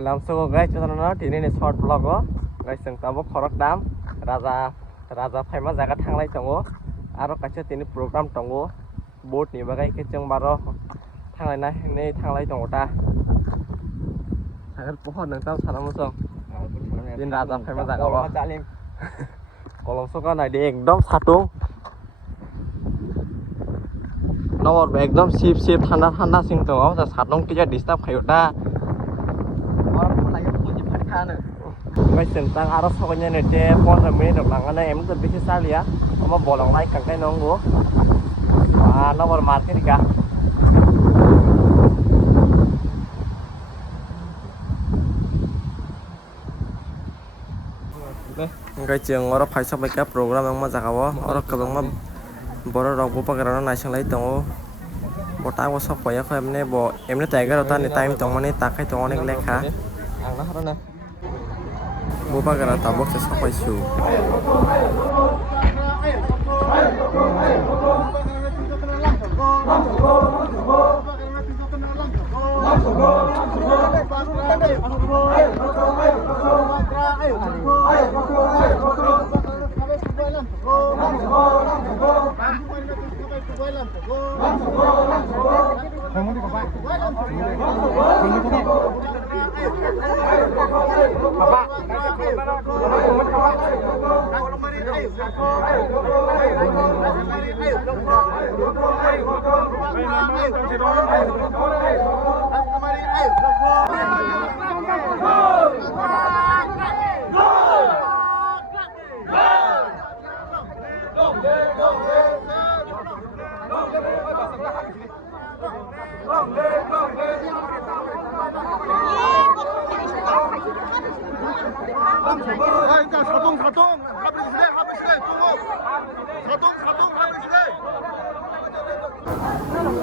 Lamso guys channel no tini ni short vlog o guys जों tabo khorok dam raja phaima jaga thanglai tongo aro kaisa tini program tongo boat ni bagai ke जों baro thanglai tongo ta sagar pohon nang tam salamu song tin raja phaima jaga o kolom soka nai de ekdom satung nowor ekdom sip thanda sing tongo sa satong kija disturb khayo ta guys tentang arah soalnya nih deh 15 menit belakangnya em tuh bisa salia sama bolong naik kangkai nunggu nomor market kah guys yang orang paisa mereka program yang masa kawa orang kebang mah baru rok bupa karena naisang lagi tongo botak wasok payah kau emne tiger atau nih time tongo nih takai tongo nih lekha bupa karena tabok sesuai isu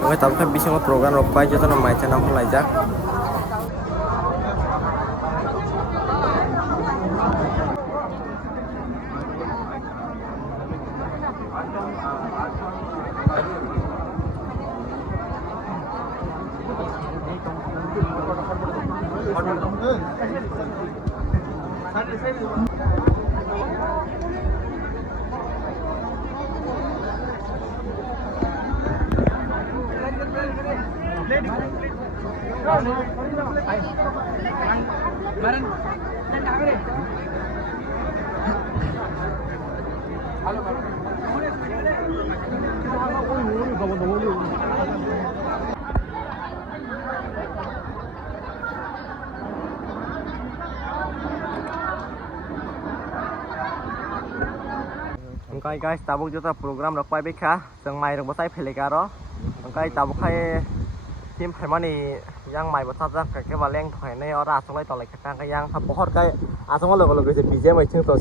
Oke, tapi kan bisa nge-program lupa aja tuh namanya channel pelajar. Oke guys, tabuk juta program rakpai beka, जों माइ रंबसाय फेलेगारो, ओंखाय tabukhay tim phaimani yang mai botha jak ke baleng thoine ora asonglai tolai khata yang sa pohor kai asonga logo logo je bije mai chung to